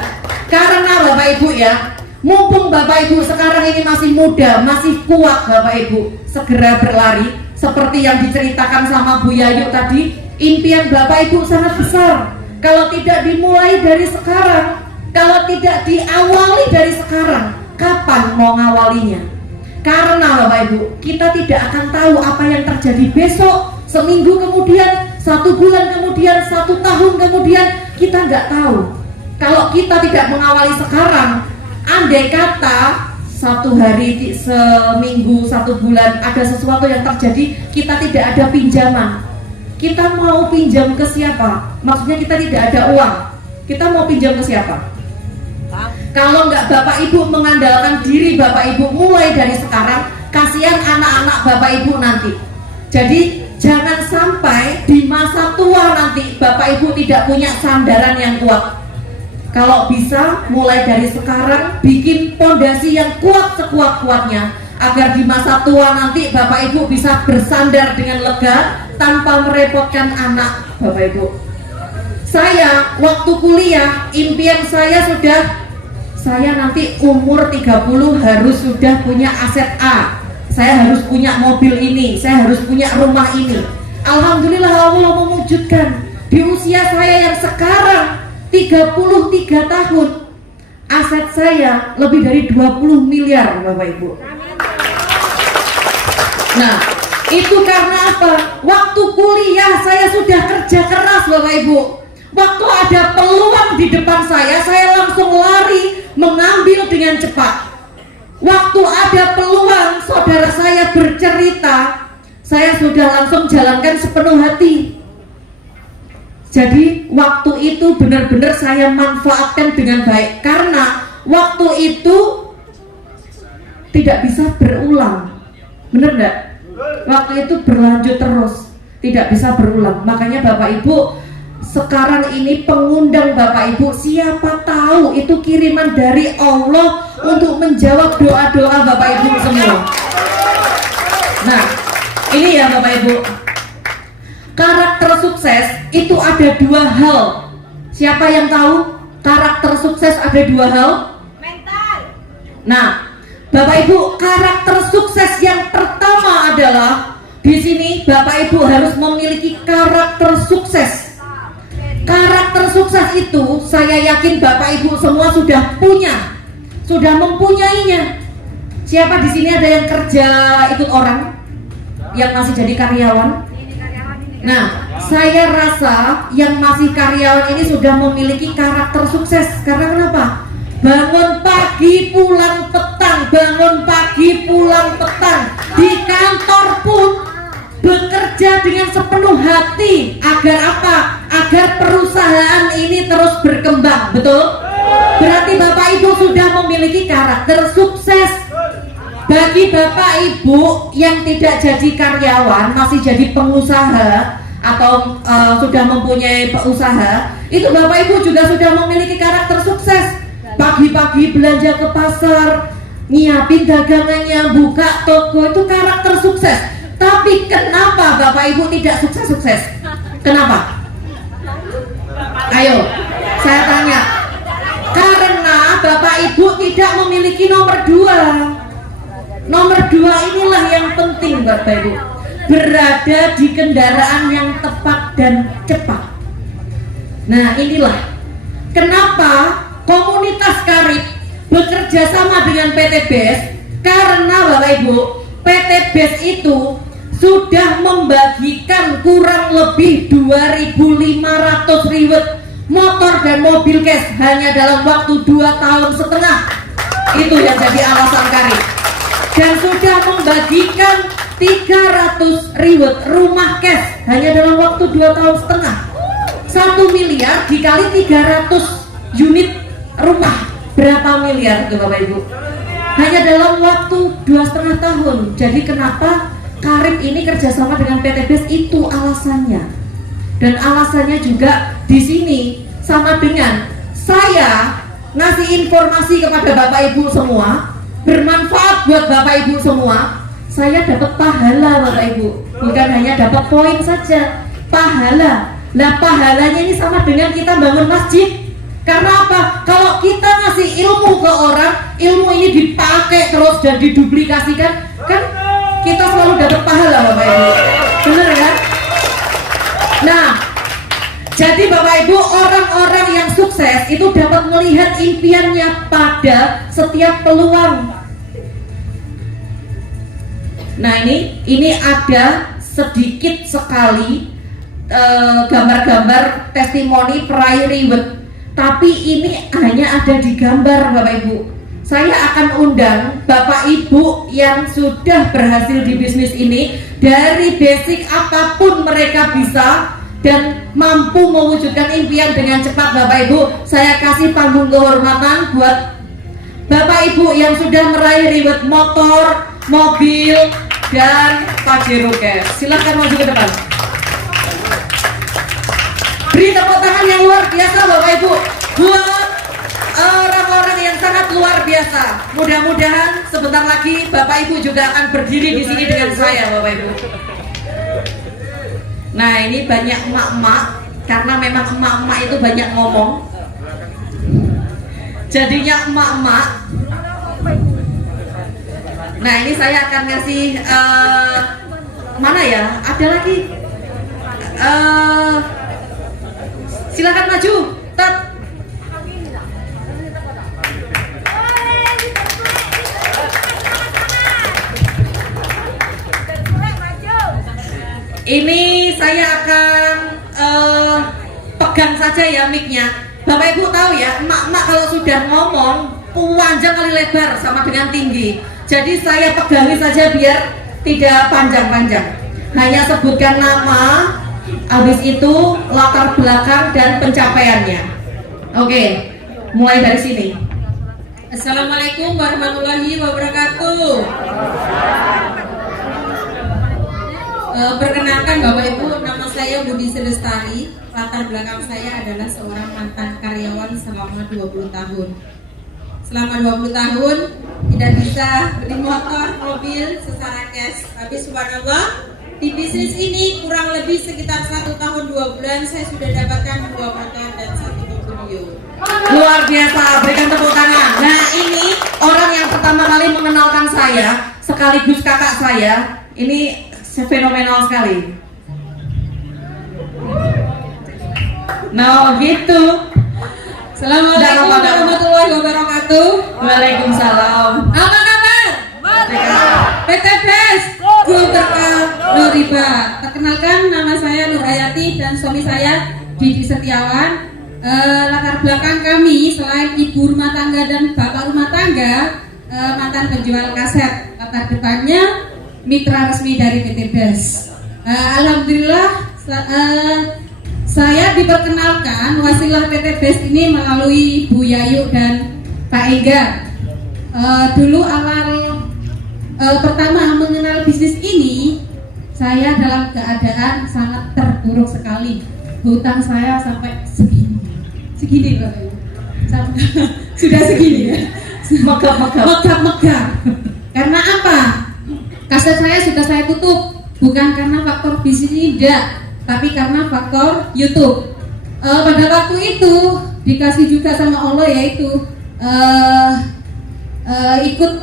Karena Bapak Ibu ya, mumpung Bapak Ibu sekarang ini masih muda, masih kuat Bapak Ibu, segera berlari. Seperti yang diceritakan sama Bu Yayu tadi, impian Bapak Ibu sangat besar. Kalau tidak dimulai dari sekarang, kalau tidak diawali dari sekarang, kapan mau ngawalinya? Karena Bapak Ibu, kita tidak akan tahu apa yang terjadi besok, seminggu kemudian, 1 bulan kemudian, 1 tahun kemudian, kita nggak tahu. Kalau kita tidak mengawali sekarang, andai kata 1 hari, seminggu, 1 bulan ada sesuatu yang terjadi, kita tidak ada pinjaman. Kita mau pinjam ke siapa? Maksudnya kita tidak ada uang. Kita mau pinjam ke siapa? Kalau nggak Bapak Ibu mengandalkan diri Bapak Ibu mulai dari sekarang, kasihan anak-anak Bapak Ibu nanti. Jadi jangan sampai di masa tua nanti Bapak Ibu tidak punya sandaran yang kuat. Kalau bisa mulai dari sekarang bikin pondasi yang kuat sekuat-kuatnya, agar di masa tua nanti Bapak Ibu bisa bersandar dengan lega tanpa merepotkan anak Bapak Ibu. Saya waktu kuliah, impian saya nanti umur 30 harus sudah punya aset A, saya harus punya mobil ini, saya harus punya rumah ini. Alhamdulillah Allah mewujudkan. Di usia saya yang sekarang 33 tahun, aset saya lebih dari 20 miliar Bapak Ibu. Nah, itu karena apa? Waktu kuliah saya sudah kerja keras Bapak Ibu. Waktu ada peluang di depan saya langsung lari mengambil dengan cepat. Waktu ada peluang saudara saya bercerita, saya sudah langsung jalankan sepenuh hati. Jadi waktu itu benar-benar saya manfaatkan dengan baik, karena waktu itu tidak bisa berulang. Benar enggak? Waktu itu berlanjut terus, tidak bisa berulang. Makanya Bapak Ibu, sekarang ini pengundang Bapak Ibu, siapa tahu itu kiriman dari Allah untuk menjawab doa-doa Bapak Ibu semua. Nah, ini ya Bapak Ibu, karakter sukses itu ada 2 hal. Siapa yang tahu karakter sukses ada 2 hal? Mental. Nah, Bapak Ibu, karakter sukses yang pertama adalah di sini Bapak Ibu harus memiliki karakter sukses. Karakter sukses itu saya yakin Bapak Ibu semua sudah punya, sudah mempunyainya. Siapa di sini ada yang kerja ikut orang, yang masih jadi karyawan? Nah, saya rasa yang masih karyawan ini sudah memiliki karakter sukses. Karena kenapa? Bangun pagi pulang petang, bangun pagi pulang petang. Di kantor pun bekerja dengan sepenuh hati. Agar apa? Agar perusahaan ini terus berkembang. Betul? Berarti Bapak Ibu sudah memiliki karakter sukses. Bagi Bapak Ibu yang tidak jadi karyawan, masih jadi pengusaha atau sudah mempunyai usaha, itu Bapak Ibu juga sudah memiliki karakter sukses. Pagi-pagi belanja ke pasar, nyiapin dagangannya, buka toko, itu karakter sukses. Tapi kenapa Bapak Ibu tidak sukses-sukses? Kenapa? Ayo, saya tanya. Karena Bapak Ibu tidak memiliki nomor 2. Nomor 2 inilah yang penting Bapak Ibu. Berada di kendaraan yang tepat dan cepat. Nah, inilah kenapa komunitas Karib bekerja sama dengan PT BES. Karena Bapak Ibu, PT BES itu sudah membagikan kurang lebih 2.500 riwet motor dan mobil cash hanya dalam waktu 2,5 tahun. Itu yang jadi alasan Karib. Dan sudah membagikan 300 riwet rumah cash hanya dalam waktu 2,5 tahun. 1 miliar dikali 300 unit rumah, berapa miliar itu Bapak Ibu? Hanya dalam waktu 2,5 tahun. Jadi kenapa Karib ini kerjasama dengan PT BES, itu alasannya. Dan alasannya juga di sini sama dengan saya ngasih informasi kepada Bapak Ibu semua, bermanfaat buat Bapak Ibu semua. Saya dapat pahala Bapak Ibu, bukan hanya dapat poin saja, pahala. Lah pahalanya ini sama dengan kita bangun masjid. Karena apa? Kalau kita ngasih ilmu ke orang, ilmu ini dipakai terus dan diduplikasikan, kan kita selalu dapat pahala Bapak Ibu. Bener kan? Nah, Jadi Bapak Ibu, orang-orang yang sukses itu dapat melihat impiannya pada setiap peluang. Nah ini ada sedikit sekali gambar-gambar testimoni peraih reward, tapi ini hanya ada di gambar Bapak Ibu. Saya akan undang Bapak Ibu yang sudah berhasil di bisnis ini, dari basic apapun mereka bisa dan mampu mewujudkan impian dengan cepat. Bapak Ibu, saya kasih panggung kehormatan buat Bapak Ibu yang sudah meraih reward motor, mobil, dan Pajero Cash. Silahkan maju ke depan. Beri tepuk tangan yang luar biasa Bapak Ibu buat orang-orang yang sangat luar biasa. Mudah-mudahan sebentar lagi Bapak Ibu juga akan berdiri di sini dengan saya Bapak Ibu. Nah ini banyak emak-emak, karena memang emak-emak itu banyak ngomong, jadinya emak-emak. Nah ini saya akan ngasih mana ya? Ada lagi? Silakan maju. Tet. Ini saya akan pegang saja ya mic-nya. Bapak Ibu tahu ya, emak-emak kalau sudah ngomong panjang kali lebar sama dengan tinggi. Jadi saya pegangi saja biar tidak panjang-panjang. Hanya sebutkan nama, habis itu latar belakang dan pencapaiannya. Oke, mulai dari sini. Assalamualaikum warahmatullahi wabarakatuh. Perkenalkan Bapak Ibu, nama saya Budi Selestari. Latar belakang saya adalah seorang mantan karyawan selama 20 tahun. Selama 20 tahun tidak bisa beli motor, mobil secara cash. Tapi subhanallah, di bisnis ini kurang lebih sekitar 1 tahun 2 bulan saya sudah dapatkan 2 motor dan 1 mobil. Luar biasa, berikan tepuk tangan. Nah ini orang yang pertama kali mengenalkan saya, sekaligus kakak saya. Ini fenomenal sekali. Nah gitu. Assalamualaikum warahmatullahi wabarakatuh. Waalaikumsalam. Apa kabar? PT Best Guru Berkah Nuriba. Perkenalkan, nama saya Nur Hayati dan suami saya Didi Setiawan. Latar belakang kami selain ibu rumah tangga dan bapak rumah tangga, mantan penjual kaset. Latar depannya mitra resmi dari PT Best. Alhamdulillah saya diperkenalkan wasilah PT Best ini melalui Bu Yayu dan Pak Ega. Dulu awal pertama mengenal bisnis ini, saya dalam keadaan sangat terpuruk sekali. Hutang saya sampai segini Pak. Sudah segini ya. Megap. Karena apa? Kaset saya sudah saya tutup, bukan karena faktor bisnis ini tidak, tapi karena faktor YouTube. Pada waktu itu dikasih juga sama Allah, yaitu ikut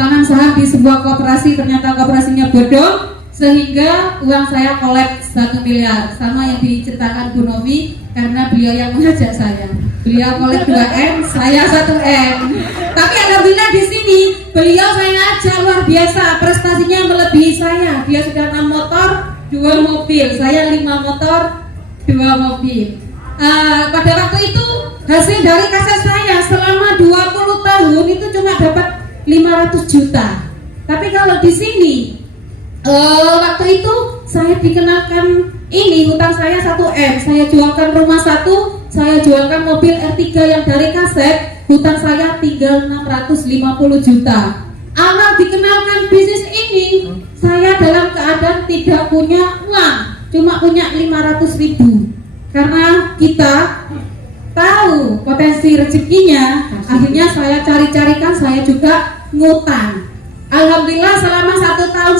tanam saham di sebuah koperasi. Ternyata koperasinya bodong, sehingga uang saya kolek 1 miliar, sama yang diceritakan Bu Novi, karena beliau yang mengajak saya. Beliau kolek 2M, saya 1M. Tapi alhamdulillah di sini beliau saya ajak luar biasa, prestasinya melebihi saya. Dia sudah 6 motor, 2 mobil, saya 5 motor, 2 mobil. Pada waktu itu hasil dari kaset saya selama 20 tahun itu cuma dapat 500 juta. Tapi kalau di sini waktu itu saya dikenalkan ini hutang saya 1M, saya jualkan rumah 1, saya jualkan mobil R3 yang dari kaset, hutang saya tinggal 650 juta. Awal dikenalkan bisnis ini, saya dalam keadaan tidak punya uang, cuma punya 500 ribu. Karena kita tahu potensi rezekinya, akhirnya saya cari-carikan, saya juga ngutang. Alhamdulillah selama 1,5 tahun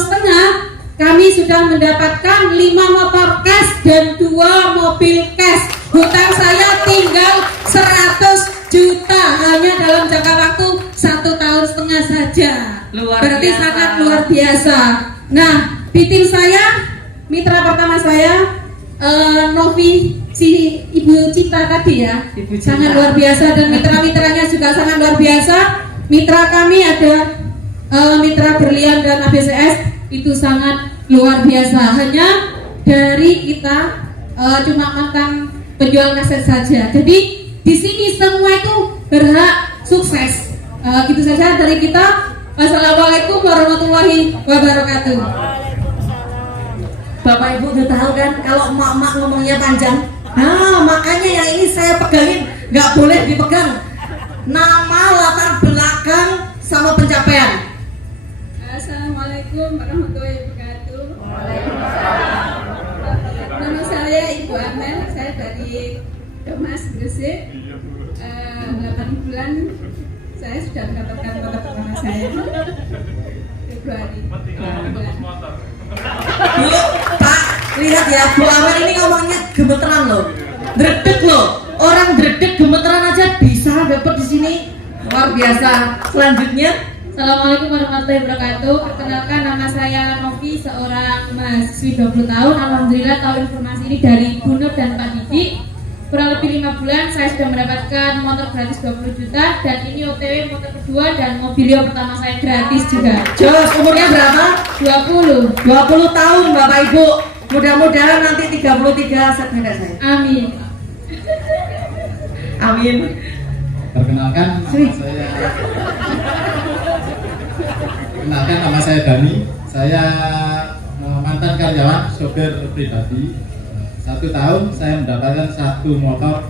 kami sudah mendapatkan 5 motor cash dan 2 mobil cash. Hutang saya tinggal 100 juta hanya dalam jangka waktu 1,5 tahun saja. Berarti biasa. Sangat luar biasa. Nah, di tim saya, mitra pertama saya Novi si Ibu Cinta tadi ya, Ibu Cinta. sangat luar biasa dan mitra-mitranya juga sangat luar biasa. Mitra kami ada mitra Berlian dan ABCS itu sangat luar biasa. Hanya dari kita cuma mantan penjual kaset saja. Jadi di sini semua itu berhak sukses. Gitu saja dari kita. Wassalamualaikum warahmatullahi wabarakatuh. Bapak Ibu udah tahu kan kalau emak-emak ngomongnya panjang. Nah makanya yang ini saya pegangin, nggak boleh dipegang. Nama, latar belakang, sama pencapaian. Assalamualaikum warahmatullahi wabarakatuh. Nama saya Ibu Amel, saya dari Domas Gresik. 8 bulan saya sudah mendapatkan motor pertama saya Februari. Bu, Pak, lihat ya, Bu Amel ini ngomongnya gemeteran loh, dredeg loh. Orang dredeg gemeteran aja bisa dapat di sini, luar biasa. Selanjutnya, Assalamualaikum warahmatullahi wabarakatuh. Perkenalkan, nama saya Novi, seorang mahasiswi 20 tahun. Alhamdulillah tahu informasi ini dari Bu Nur dan Pak Didi. Kurang lebih 5 bulan saya sudah mendapatkan motor gratis 20 juta dan ini OTW motor kedua dan mobilio pertama saya gratis juga. Jos, umurnya berapa? 20. 20 tahun Bapak Ibu. Mudah-mudahan nanti 33 setengah saya. Amin. Amin. Perkenalkan nama saya Dani. Saya mantan karyawan sopir pribadi. 1 tahun saya mendapatkan 1 motor,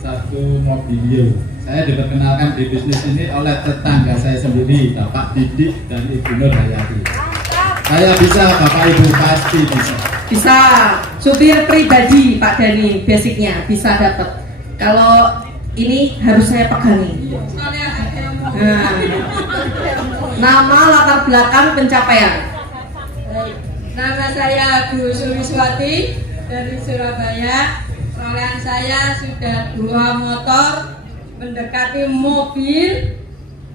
1 mobilio. Saya diperkenalkan di bisnis ini oleh tetangga saya sendiri, Bapak Didik dan Ibu Nur Hayati. Saya bisa, Bapak Ibu pasti bisa. Bisa. Supir pribadi Pak Dani, basicnya bisa dapat. Kalau ini harus saya pegangi. Nah, nama, latar belakang, pencapaian. Nama saya Bu Suliswati dari Surabaya. Perolehan saya sudah 2 motor, mendekati mobil,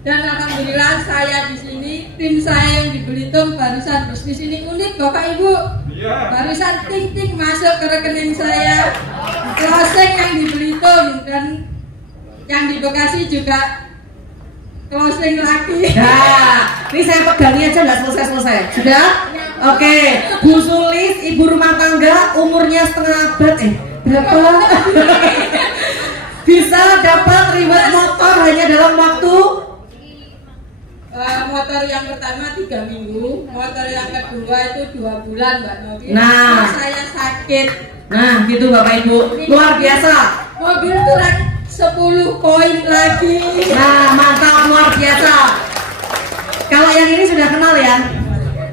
dan alhamdulillah saya di sini. Tim saya yang di Belitung barusan bisnis ini unik, Bapak Ibu. Barusan ting-ting masuk ke rekening saya. Closing yang di Belitung dan yang di Bekasi juga closing lagi. Nah, ini saya pegangi aja nggak selesai-selesai. Sudah? Oke, Bu Sulis, ibu rumah tangga, umurnya setengah abad. Berapa? Bisa dapat reward motor hanya dalam waktu Motor yang pertama 3 minggu, motor yang kedua itu 2 bulan, Mbak Novi. Nah. Saya sakit. Nah, gitu Bapak Ibu. Luar biasa. Mobil kurang 10 koin lagi. Nah, mantap, luar biasa. Kalau yang ini sudah kenal ya?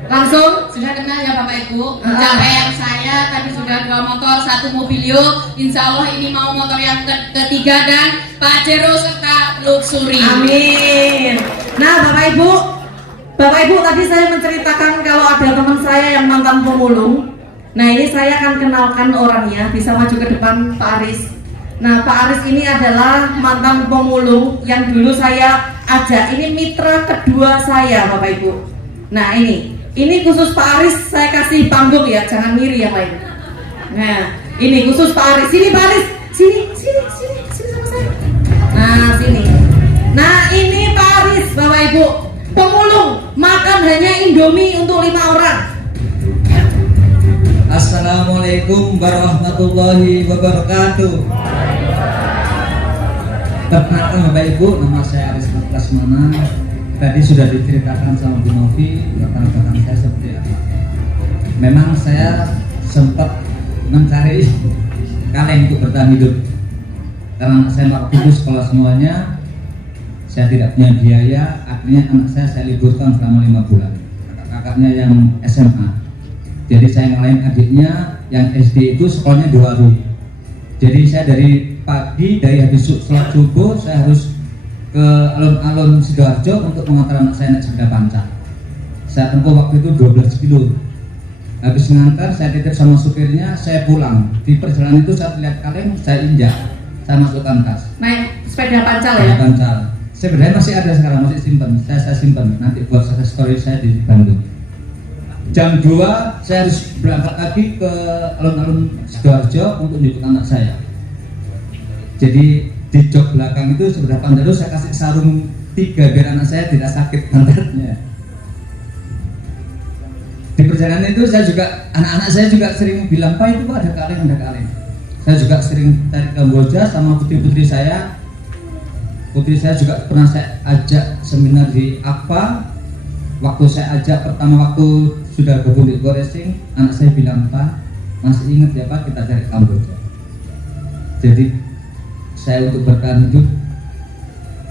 Langsung? Sudah kenal ya Bapak Ibu. Pencapaian saya tadi sudah 2 motor, 1 mobilio. Insya Allah ini mau motor yang ketiga dan Pajero serta Luxury. Amin. Nah, Bapak Ibu tadi saya menceritakan kalau ada teman saya yang mantan pemulung. Nah, ini saya akan kenalkan orangnya. Bisa maju ke depan Pak Aris. Nah, Pak Aris ini adalah mantan pemulung yang dulu saya ajak. Ini mitra kedua saya, Bapak Ibu. Nah, ini khusus Pak Aris, saya kasih panggung ya, jangan ngiri yang lain. Nah, ini khusus Pak Aris. Sini Pak Aris, sini sama saya. Nah, sini. Nah, ini Pak Aris, Bapak Ibu, pemulung, makan hanya Indomie untuk 5 orang. Assalamualaikum warahmatullahi wabarakatuh. Perkenalkan Bapak Ibu, nama saya Aris Prasmana. Tadi sudah diceritakan sama Bu Novi latar belakang saya seperti apa. Memang saya sempat mencari kaleng untuk bertahan hidup karena saya mau putus sekolah semuanya. Saya tidak punya biaya, akhirnya anak saya liburkan selama 5 bulan. Kakak-kakaknya yang SMA. Jadi saya ngalahin adiknya yang SD itu sekolahnya di warung. Jadi saya dari pagi, dari habis sholat subuh saya harus ke alun-alun Sidoarjo untuk mengantar anak saya naik sepeda panca. Saya tempuh waktu itu 12 kilo. Habis mengantar, saya titip sama supirnya, saya pulang. Di perjalanan itu saya lihat kaleng, saya injak, saya masukkan tas. Naik sepeda pancal ya? Sepeda pancal. Sepedanya masih ada sekarang, masih simpan. Saya simpan. Nanti buat saya story saya di Bandung. jam 2 saya harus berangkat lagi ke alun-alun Sidoarjo untuk menjemput anak saya. Jadi di jok belakang itu sebelah Pandaro saya kasih sarung 3 biar anak saya tidak sakit pantatnya. Di perjalanan itu saya juga, anak-anak saya juga sering bilang, Pak itu kok ada kaleng. Saya juga sering tarik Kamboja sama putri-putri saya. Putri saya juga pernah saya ajak seminar di APA. Waktu saya ajak pertama waktu sudah gabung di Go Racing, anak saya bilang, Pak masih ingat ya Pak kita cari Kamboja. Jadi saya untuk bertahan hidup,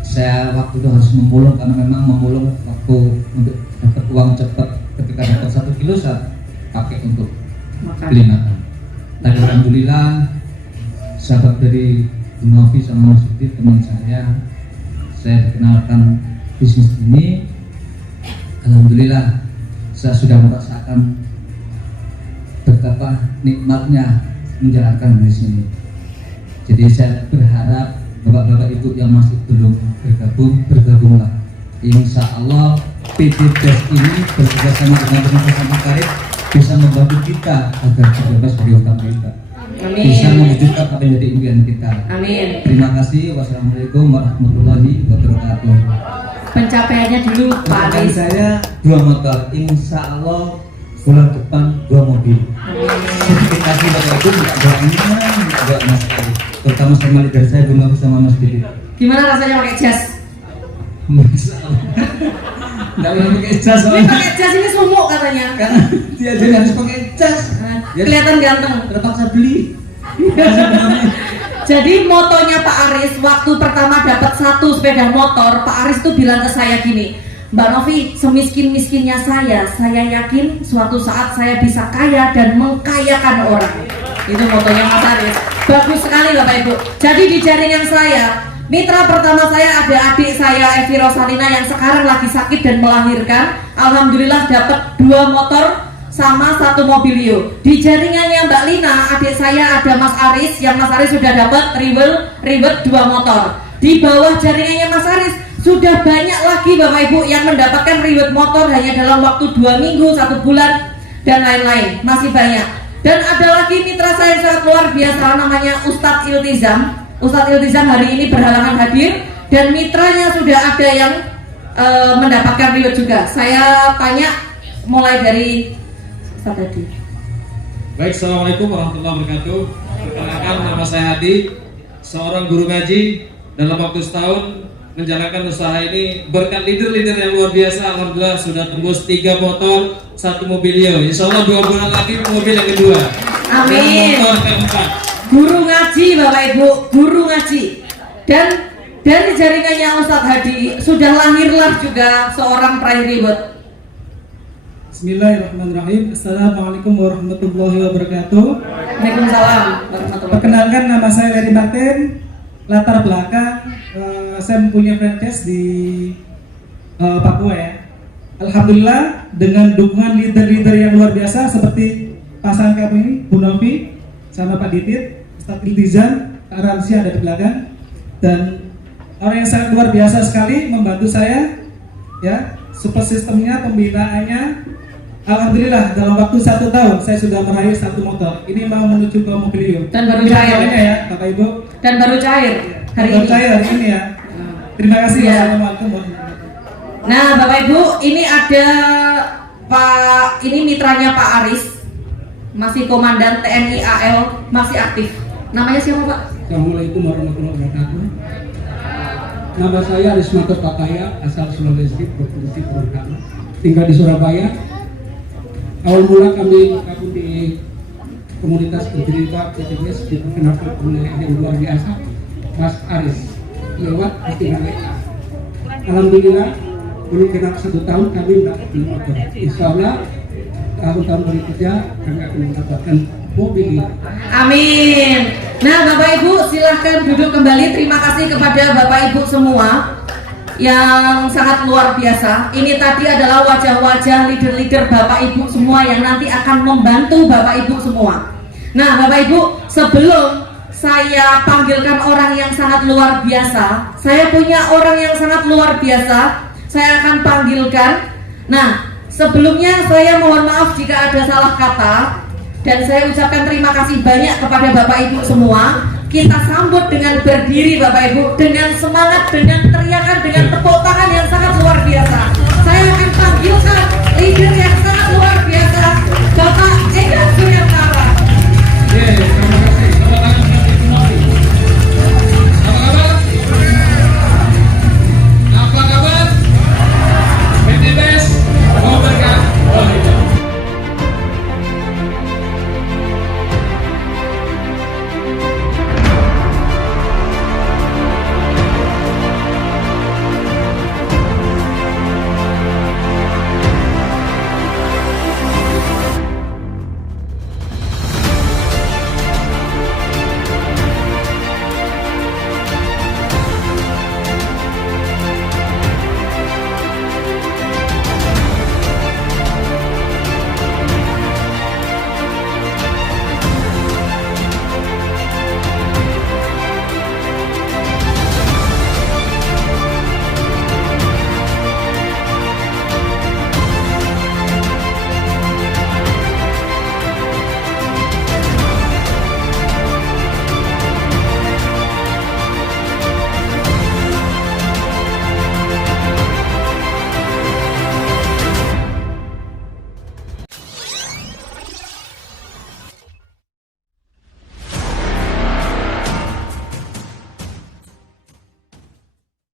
saya waktu itu harus memulung karena memang memulung waktu untuk dapat uang cepat. Ketika dapat 1 kilo saya pakai untuk beli makan. Tapi alhamdulillah sahabat dari Bu Novi sama Mas Yudi teman saya dikenalkan bisnis ini. Alhamdulillah saya sudah merasakan betapa nikmatnya menjalankan bisnis ini. Jadi saya berharap bapak-bapak ibu yang masih belum bergabunglah. Insya Allah PT BES ini bekerjasama dengan Pemerintah Karib bisa membantu kita agar terbebas dari hutang kita. Amin. Bisa mewujudkan apa yang jadi impian kita. Amin. Terima kasih. Wassalamualaikum warahmatullahi wabarakatuh. Pencapaiannya dulu Pak Pencapaian Aris. saya 2 motor, insya Allah bulan depan 2 mobil. Sedikit kasih Bapak Ibu, minta doa Mas Ari, terutama sama leader saya Bu Novi sama Mas Didi. Gimana rasanya pakai jas? Masya Allah. Nggak boleh pakai jas Ini soalnya. pakai jas ini sumuk katanya. Karena dia jadi harus pakai jas. Ya, Kelihatan ganteng. terpaksa beli. Jadi motonya Pak Aris waktu pertama dapat 1 sepeda motor, Pak Aris tuh bilang ke saya gini, Mbak Novi, semiskin-miskinnya saya yakin suatu saat saya bisa kaya dan mengkayakan orang. Itu motonya Mas Aris. Bagus sekali Bapak Ibu. Jadi di jaringan saya, mitra pertama saya ada adik saya Evi Rosalina yang sekarang lagi sakit dan melahirkan. Alhamdulillah dapat 2 motor sama 1 mobilio. Di jaringannya Mbak Lina, adik saya ada Mas Aris, yang Mas Aris sudah dapat ribet 2 motor. Di bawah jaringannya Mas Aris sudah banyak lagi Bapak Ibu yang mendapatkan ribet motor hanya dalam waktu 2 minggu, 1 bulan dan lain-lain. Masih banyak. Dan ada lagi mitra saya yang sangat luar biasa namanya Ustadz Iltizam. Ustadz Iltizam hari ini berhalangan hadir dan mitranya sudah ada yang mendapatkan ribet juga. Saya tanya mulai dari tadi. Baik, assalamualaikum warahmatullahi wabarakatuh. Perkenalkan, nama saya Hadi, seorang guru ngaji. Dalam waktu setahun menjalankan usaha ini berkat leader-leader yang luar biasa. Alhamdulillah sudah tembus 3 motor, 1 mobilio. Insya Allah 2 bulan lagi mobil yang kedua. Amin. Dan motor keempat. Guru ngaji Bapak Ibu, guru ngaji. Dan dari jaringannya Ustadz Hadi sudah lahirlah juga seorang peraih ribet. Bismillahirrahmanirrahim. Assalamualaikum warahmatullahi wabarakatuh. Waalaikumsalam warahmatullahi wabarakatuh. Perkenalkan, nama saya Larry Martin. Latar belakang saya mempunyai franchise di Papua ya. Alhamdulillah dengan dukungan leader-leader yang luar biasa seperti pasangan kami ini, Bu Novi sama Pak Didit, Ustadz Iltizam, Kak Ramsi ada di belakang, dan orang yang sangat luar biasa sekali membantu saya ya. Support sistemnya, pembinaannya. Alhamdulillah dalam waktu 1 tahun saya sudah meraih 1 motor. Ini mau menuju ke mobilio. Dan baru cair ya, Bapak Ibu. Dan baru cair hari Baru ini. cair hari ini ya. Terima kasih. Ya. Assalamualaikum warahmatullahi wabarakatuh. Nah Bapak Ibu, ini ada ini mitranya Pak Aris, masih komandan TNI AL, masih aktif. Namanya siapa Pak? Assalamualaikum warahmatullahi wabarakatuh. Nama saya Arismanto Pakaya, asal Sulawesi, Provinsi Gorontalo, tinggal di Surabaya. Awal mula kami gabung di komunitas pencerita PTBS diperkenalkan oleh yang luar biasa, Mas Aris, lewat postingan WA. Alhamdulillah, belum genap 1 tahun kami mendapat motor. Insya Allah tahun-tahun berikutnya kami akan mendapatkan mobil. Amin. Nah Bapak Ibu silahkan duduk kembali. Terima kasih kepada Bapak Ibu semua yang sangat luar biasa. Ini tadi adalah wajah-wajah leader-leader Bapak Ibu semua yang nanti akan membantu Bapak Ibu semua. Nah Bapak Ibu, sebelum saya panggilkan orang yang sangat luar biasa, saya punya orang yang sangat luar biasa. Saya akan panggilkan. Nah Sebelumnya saya mohon maaf jika ada salah kata, dan saya ucapkan terima kasih banyak kepada Bapak Ibu semua. Kita sambut dengan berdiri Bapak Ibu, dengan semangat, dengan teriakan, dengan tepuk tangan yang sangat luar biasa.